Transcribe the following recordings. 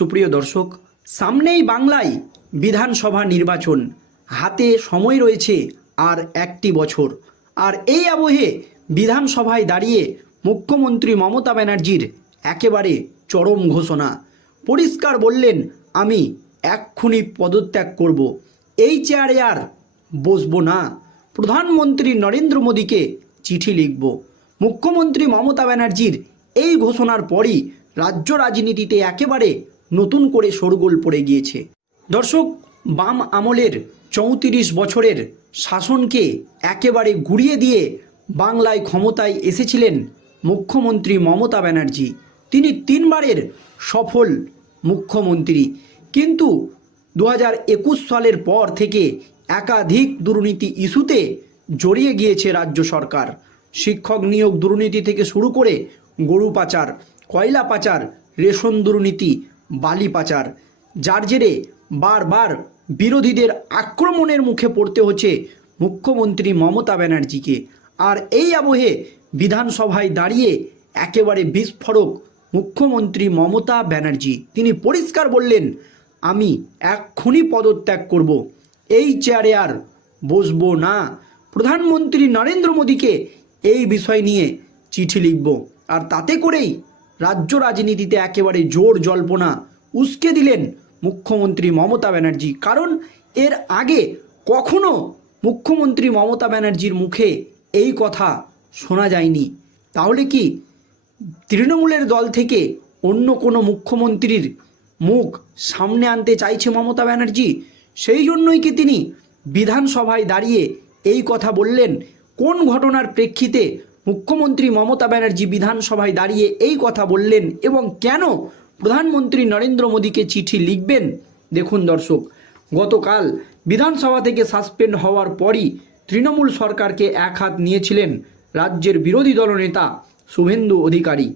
সুপ্রিয় দর্শক, সামনেই বাংলায় বিধানসভা নির্বাচন। হাতে সময় রয়েছে আর একটি বছর। আর এই আবহে বিধানসভায় দাঁড়িয়ে মুখ্যমন্ত্রী মমতা ব্যানার্জির একেবারে চরম ঘোষণা। পরিষ্কার বললেন, আমি এক্ষুনি পদত্যাগ করব। এই চেয়ারে আর বসবো না। প্রধানমন্ত্রী নরেন্দ্র মোদীকে চিঠি লিখব। মুখ্যমন্ত্রী মমতা ব্যানার্জির এই ঘোষণার পরই রাজ্য রাজনীতিতে একেবারে নতুন করে শোরগোল পড়ে গিয়েছে। দর্শক, বাম আমলের চৌত্রিশ বছরের শাসনকে একেবারে গুড়িয়ে দিয়ে বাংলায় ক্ষমতায় এসেছিলেন মুখ্যমন্ত্রী মমতা ব্যানার্জি। তিনি তিনবারের সফল মুখ্যমন্ত্রী। কিন্তু দু সালের পর থেকে একাধিক দুর্নীতি ইস্যুতে জড়িয়ে গিয়েছে রাজ্য সরকার। শিক্ষক নিয়োগ দুর্নীতি থেকে শুরু করে গরু পাচার, কয়লা পাচার, রেশন দুর্নীতি বালি পাচার, যার জেরে বারবার বিরোধীদের আক্রমণের মুখে পড়তে হচ্ছে মুখ্যমন্ত্রী মমতা ব্যানার্জিকে। আর এই আবহে বিধানসভায় দাঁড়িয়ে একেবারে বিস্ফোরক মুখ্যমন্ত্রী মমতা ব্যানার্জি। তিনি পরিষ্কার বললেন, আমি এক্ষুনি পদত্যাগ করব। এই চেয়ারে আর বসবো না। প্রধানমন্ত্রী নরেন্দ্র মোদীকে এই বিষয় নিয়ে চিঠি লিখব। আর তাতে করেই রাজ্য রাজনীতিতে একেবারে জোর জল্পনা। উস্কে দিলেন মুখ্যমন্ত্রী মমতা ব্যানার্জি। কারণ এর আগে কখনো মুখ্যমন্ত্রী মমতা ব্যানার্জির মুখে এই কথা শোনা যায়নি। তাহলে কি তৃণমূলের দল থেকে অন্য কোনো মুখ্যমন্ত্রীর মুখ সামনে আনতে চাইছে মমতা ব্যানার্জি? সেই জন্যই কি তিনি বিধানসভায় দাঁড়িয়ে এই কথা বললেন? কোন ঘটনার প্রেক্ষিতে মুখ্যমন্ত্রী মমতা ব্যানার্জি বিধানসভায় দাঁড়িয়ে এই কথা বললেন এবং কেন প্রধানমন্ত্রী নরেন্দ্র মোদীকে চিঠি লিখবেন? দেখুন দর্শক, গতকাল বিধানসভা থেকে সাসপেন্ড হওয়ার পরই তৃণমূল সরকারকে এক হাত নিয়েছিলেন রাজ্যের বিরোধী দলনেতা শুভেন্দু অধিকারী।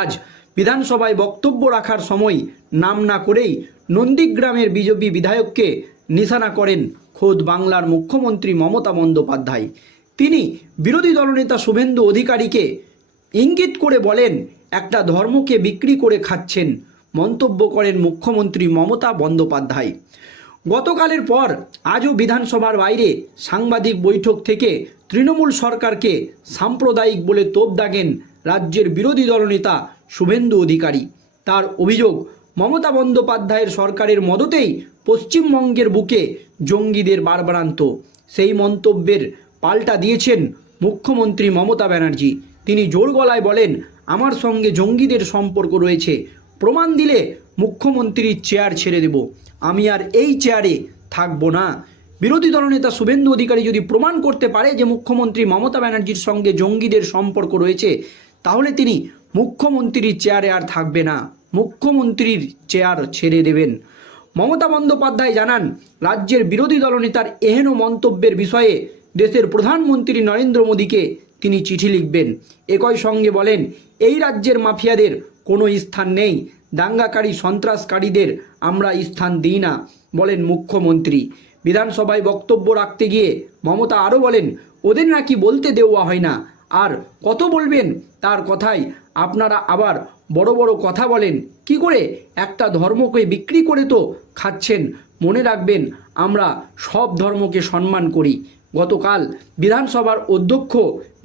আজ বিধানসভায় বক্তব্য রাখার সময় নাম না করেই নন্দীগ্রামের বিজেপি বিধায়ককে নিশানা করেন খোদ বাংলার মুখ্যমন্ত্রী মমতা বন্দ্যোপাধ্যায়। তিনি বিরোধী দলনেতা শুভেন্দু অধিকারীকে ইঙ্গিত করে বলেন, একটা ধর্মকে বিক্রি করে খাচ্ছেন, মন্তব্য করেন মুখ্যমন্ত্রী মমতা বন্দ্যোপাধ্যায়। গতকালের পর আজও বিধানসভার বাইরে সাংবাদিক বৈঠক থেকে তৃণমূল সরকারকে সাম্প্রদায়িক বলে তোপ দাগেন রাজ্যের বিরোধী দলনেতা শুভেন্দু অধিকারী। তার অভিযোগ, মমতা বন্দ্যোপাধ্যায়ের সরকারের মদতেই পশ্চিমবঙ্গের বুকে জঙ্গিদের বারবারান্ত সেই মন্তব্যের পাল্টা দিয়েছেন মুখ্যমন্ত্রী মমতা ব্যানার্জি। তিনি জোর গলায় বলেন, আমার সঙ্গে জঙ্গিদের সম্পর্ক রয়েছে। প্রমাণ দিলে মুখ্যমন্ত্রীর চেয়ার ছেড়ে দেব। আমি আর এই চেয়ারে থাকব না। বিরোধী দলনেতা শুভেন্দু অধিকারী যদি প্রমাণ করতে পারে যে মুখ্যমন্ত্রী মমতা ব্যানার্জির সঙ্গে জঙ্গিদের সম্পর্ক রয়েছে, তাহলে তিনি মুখ্যমন্ত্রীর চেয়ারে আর থাকবে না। মুখ্যমন্ত্রীর চেয়ার ছেড়ে দেবেন। মমতা বন্দ্যোপাধ্যায় জানান, রাজ্যের বিরোধী দলনেতার এহেন মন্তব্যের বিষয়ে দেশের প্রধানমন্ত্রী নরেন্দ্র মোদীকে তিনি চিঠি লিখবেন। একই সঙ্গে বলেন, এই রাজ্যের মাফিয়াদের কোনো স্থান নেই। দাঙ্গাকারী সন্ত্রাসকারীদের আমরা স্থান দিই না, বলেন মুখ্যমন্ত্রী। বিধানসভায় বক্তব্য রাখতে গিয়ে মমতা আরও বলেন, ওদের নাকি বলতে দেওয়া হয় না। আর কত বলবেন তার কথাই আপনারা আবার বড় বড় কথা বলেন। কি করে একটা ধর্মকে বিক্রি করে তো খাচ্ছেন? মনে রাখবেন, আমরা সব ধর্মকে সম্মান করি। গতকাল বিধানসভার অধ্যক্ষ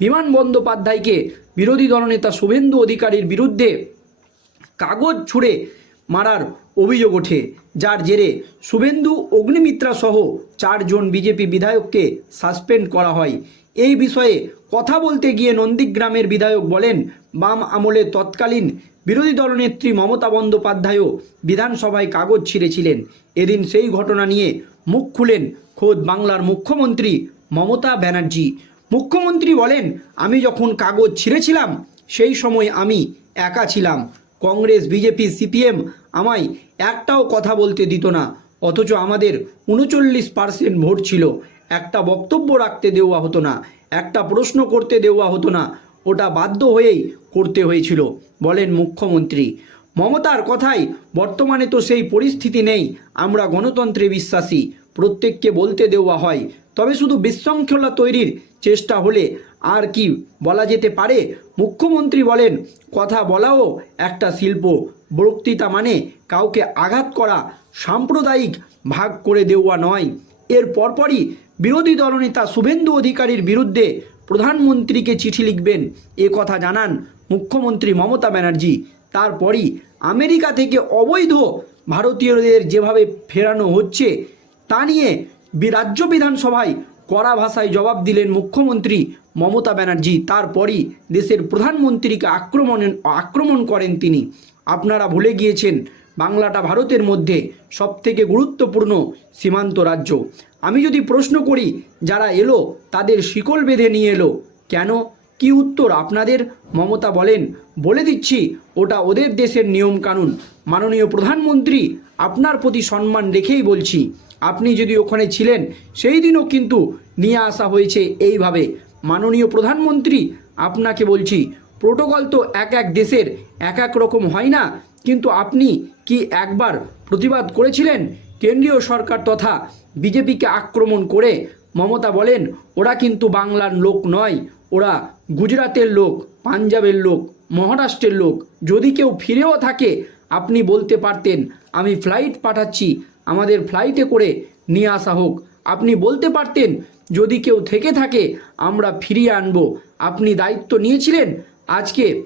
বিমান বন্দ্যোপাধ্যায়কে বিরোধী দলনেতা শুভেন্দু অধিকারীর বিরুদ্ধে কাগজ ছুঁড়ে মারার অভিযোগ ওঠে। যার জেরে শুভেন্দু অগ্নিমিত্রা সহ চারজন বিজেপি বিধায়ককে সাসপেন্ড করা হয়। এই বিষয়ে কথা বলতে গিয়ে নন্দীগ্রামের বিধায়ক বলেন, বাম আমলে তৎকালীন বিরোধী দলনেত্রী মমতা বন্দ্যোপাধ্যায়ও বিধানসভায় কাগজ ছিঁড়েছিলেন। এদিন সেই ঘটনা নিয়ে মুখ খুলেন খোদ বাংলার মুখ্যমন্ত্রী মমতা ব্যানার্জি। মুখ্যমন্ত্রী বলেন, আমি যখন কাগজ ছিঁড়েছিলাম, সেই সময় আমি একা ছিলাম। কংগ্রেস, বিজেপি, সিপিএম আমায় একটাও কথা বলতে দিত না, অথচ আমাদের উনচল্লিশ পার্সেন্ট ভোট ছিল। একটা বক্তব্য রাখতে দেওয়া হতো না, একটা প্রশ্ন করতে দেওয়া হতো না, ওটা বাধ্য হয়েই করতে হয়েছিল, বলেন মুখ্যমন্ত্রী। মমতার কথাই বর্তমানে তো সেই পরিস্থিতি নেই, আমরা গণতন্ত্রে বিশ্বাসী, প্রত্যেককে বলতে দেওয়া হয় তবে শুধু বিশৃঙ্খলা তৈরির চেষ্টা হলে আর কি বলা যেতে পারে? মুখ্যমন্ত্রী বলেন, কথা বলাও একটা শিল্প। বক্তৃতা মানে কাউকে আঘাত করা সাম্প্রদায়িক ভাগ করে দেওয়া নয়। এর পরপরই বিরোধী দলনেতা শুভেন্দু অধিকারীর বিরুদ্ধে প্রধানমন্ত্রীকে চিঠি লিখবেন। এ কথা জানান মুখ্যমন্ত্রী মমতা ব্যানার্জি। তারপরই আমেরিকা থেকে অবৈধ ভারতীয়দের যেভাবে ফেরানো হচ্ছে, তা নিয়ে রাজ্য বিধানসভায় কড়া ভাষায় জবাব দিলেন মুখ্যমন্ত্রী মমতা ব্যানার্জি। তারপরই দেশের প্রধানমন্ত্রীকে আক্রমণ আক্রমণ করেন তিনি। আপনারা ভুলে গিয়েছেন, বাংলাটা ভারতের মধ্যে সবথেকে গুরুত্বপূর্ণ সীমান্ত রাজ্য। আমি যদি প্রশ্ন করি, যারা এলো, তাদের শিকল বেঁধে নিয়ে এলো। কেন? কি উত্তর আপনাদের? মমতা বলেন, বলে দিচ্ছি, ওটা ওদের দেশের নিয়ম কানুন মাননীয় প্রধানমন্ত্রী আপনার প্রতি সম্মান রেখেই বলছি। আপনি যদি ওখানে ছিলেন, সেই দিনও কিন্তু নিয়ে আসা হয়েছে এইভাবে। মাননীয় প্রধানমন্ত্রী, আপনাকে বলছি, প্রোটোকল তো এক এক দেশের এক এক রকম হয় না, কিন্তু আপনি কি একবার প্রতিবাদ করেছিলেন? কেন্দ্রীয় সরকার তথা বিজেপিকে আক্রমণ করে মমতা বলেন, ওরা কিন্তু বাংলার লোক নয়, ওরা গুজরাটের লোক, পাঞ্জাবের লোক, মহারাষ্ট্রের লোক। যদি কেউ ফিরেও থাকে, আপনি বলতে পারতেন, আমি ফ্লাইট পাঠাচ্ছি আমাদের ফ্লাইটে করে নিয়ে আসা হোক। আপনি বলতে পারতেন, যদি কেউ থেকে থাকে, আমরা ফিরিয়ে আনব। আপনি দায়িত্ব নিয়েছিলেন? আজকে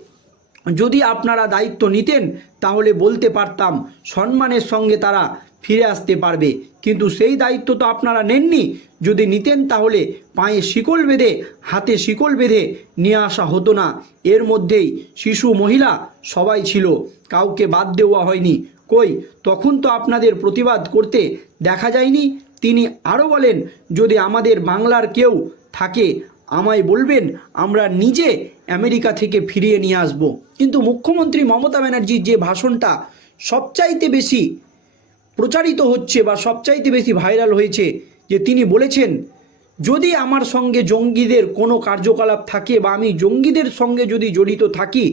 যদি আপনারা দায়িত্ব নিতেন, তাহলে বলতে পারতাম, সম্মানের সঙ্গে তারা ফিরে আসতে পারবে। কিন্তু সেই দায়িত্ব তো আপনারা নেননি। যদি নিতেন, তাহলে পায়ে শিকল বেঁধে, হাতে শিকল বেঁধে নিয়ে আসা হতো না। এর মধ্যেই শিশু মহিলা সবাই ছিল। কাউকে বাদ দেওয়া হয়নি। কই? তখন তো আপনাদের প্রতিবাদ করতে দেখা যায়নি। তিনি আরও বলেন, যদি আমাদের বাংলার কেউ থাকে, আমায় বলবেন, আমরা নিজে আমেরিকা থেকে ফিরিয়ে নিয়ে আসব। কিন্তু মুখ্যমন্ত্রী মমতা ব্যানার্জির যে ভাষণটা সবচাইতে বেশি প্রচারিত হচ্ছে বা সবচাইতে বেশি ভাইরাল হয়েছে, যে তিনি বলেছেন, যদি আমার সঙ্গে জঙ্গিদের কোনো কার্যকলাপ থাকে বা আমি জঙ্গিদের সঙ্গে যদি জড়িত থাকি,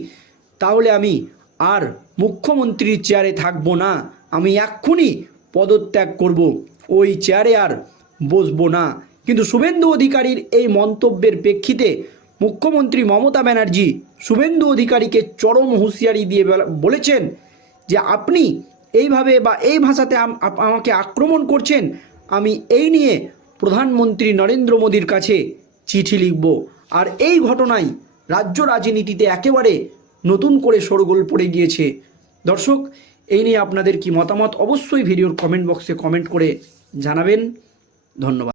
তাহলে আমি আর মুখ্যমন্ত্রীর চেয়ারে থাকব না, আমি এক্ষুনি পদত্যাগ করব। ওই চেয়ারে আর বসবো না। কিন্তু শুভেন্দু অধিকারীর এই মন্তব্যের প্রেক্ষিতে মুখ্যমন্ত্রী মমতা ব্যানার্জি শুভেন্দু অধিকারীকে চরম হুঁশিয়ারি দিয়ে বেলা- বলেছেন যে আপনি এইভাবে বা এই ভাষাতে আমাকে আক্রমণ করছেন, আমি এই নিয়ে প্রধানমন্ত্রী নরেন্দ্র মোদীর কাছে চিঠি লিখব। আর এই ঘটনায় রাজ্য রাজনীতিতে একেবারে নতুন করে শোরগোল পড়ে গিয়েছে। দর্শক, এই নিয়ে আপনাদের কি মতামত? অবশ্যই ভিডিওর কমেন্ট বক্সে কমেন্ট করে জানাবেন। ধন্যবাদ।